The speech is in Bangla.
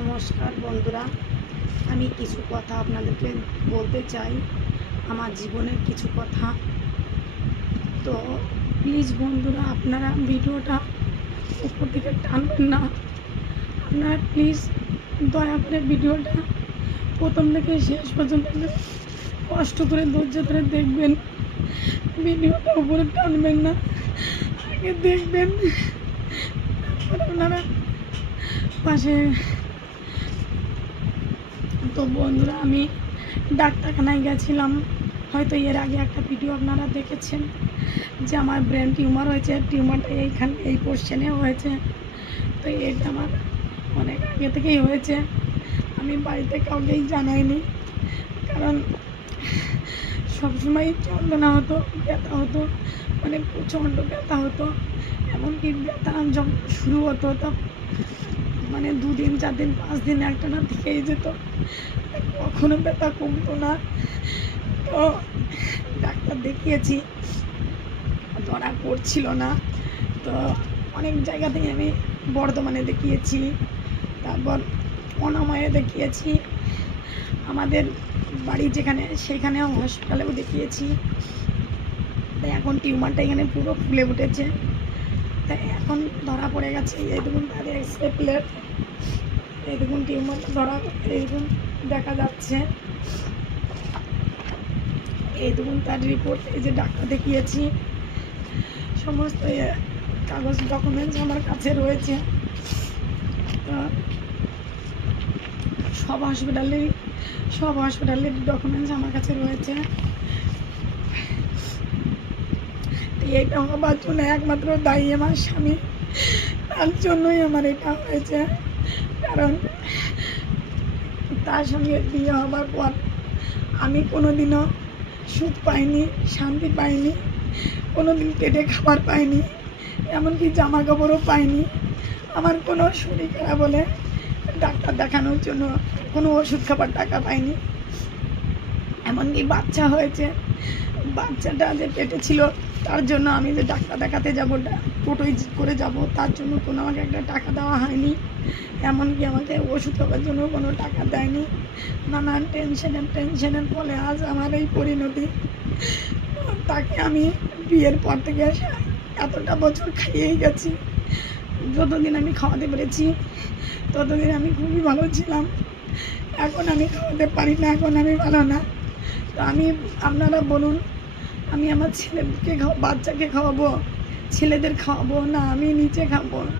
নমস্কার বন্ধুরা, আমি কিছু কথা আপনাদেরকে বলতে চাই, আমার জীবনের কিছু কথা। তো প্লিজ বন্ধুরা, আপনারা ভিডিওটা উপর দিকে টানবেন না। আপনারা প্লিজ দয়া করে ভিডিওটা প্রথম থেকে শেষ পর্যন্ত কষ্ট করে ধৈর্য ধরে দেখবেন। ভিডিওটা উপরে টানবেন না, আগে দেখবেন, তারপরে আপনারা পাশে। তো বন্ধুরা, আমি ডাক্তারখানায় গেছিলাম, হয়তো এর আগে একটা ভিডিও আপনারা দেখেছেন যে আমার ব্রেন টিউমার হয়েছে। টিউমারটা এইখানে এই পোর্শনে হয়েছে। তো এটা আমার অনেক আগে থেকেই হয়েছে, আমি বাড়িতে কাউকেই জানাইনি, কারণ সবসময় যন্ত্রণা হতো, ব্যথা হতো, মানে প্রচণ্ড ব্যথা হতো। এমনকি ব্যথা যখন শুরু হতো তখন মানে 2 দিন 4 দিন 5 দিন একটানা থেকেই যেত, কখনো ব্যথা কমতো না। তো ডাক্তার দেখিয়েছি, ধরা পড়ছিল না। তো অনেক জায়গা থেকে আমি বর্ধমানে দেখিয়েছি, তারপর অনাময়ে দেখিয়েছি, আমাদের বাড়ি যেখানে সেখানেও হসপিটালেও দেখিয়েছি। তাই এখন টিউমারটা এখানে পুরো ফুলে উঠেছে। তাই এখন ধরা পড়ে গেছে। এই দেখুন তাদের এক্সরে প্লেট, এই দেখুন টিউমারটা ধরা, এই দেখুন দেখা যাচ্ছে, এই দেখুন তার রিপোর্ট। এই যে ডাক্তার দেখিয়েছি, সমস্ত কাগজ ডকুমেন্টস আমার কাছে রয়েছে। সব হসপিটালের ডকুমেন্টস আমার কাছে রয়েছে। এটা হবার জন্য একমাত্র দায়ী আমার স্বামী, তার জন্যই আমার এটা হয়েছে। কারণ তার সঙ্গে বিয়ে হবার পর আমি কোনোদিনও সুখ পাইনি, শান্তি পাইনি, কোনোদিন পেটে খাবার পাইনি, এমনকি জামা কাপড়ও পাইনি। আমার কোনো শরীর খারাপ বলে ডাক্তার দেখানোর জন্য কোনো ওষুধ খাবার টাকা পাইনি। এমনকি বাচ্চা হয়েছে, বাচ্চাটা যে পেটে ছিল তার জন্য আমি যে ডাক্তার দেখাতে যাবো, টোটোয় করে যাব, তার জন্য কোনো আমাকে একটা টাকা দেওয়া হয়নি। এমনকি আমাকে ওষুধ খাবার জন্য কোনো টাকা দেয়নি। নানান টেনশনের ফলে আজ আমার এই পরিণতি। তাকে আমি বিয়ের পর থেকে এতটা বছর খাইয়েই গেছি। যতদিন আমি খাওয়াতে পেরেছি ততদিন আমি খুবই ভালো ছিলাম। এখন আমি খাওয়াতে পারি না, এখন আমি ভালো না। তো আপনারা বলুন, আমি আমার ছেলেকে বাচ্চাকে খাওয়াবো, ছেলেদের খাওয়াবো না আমি নিজে খাবো?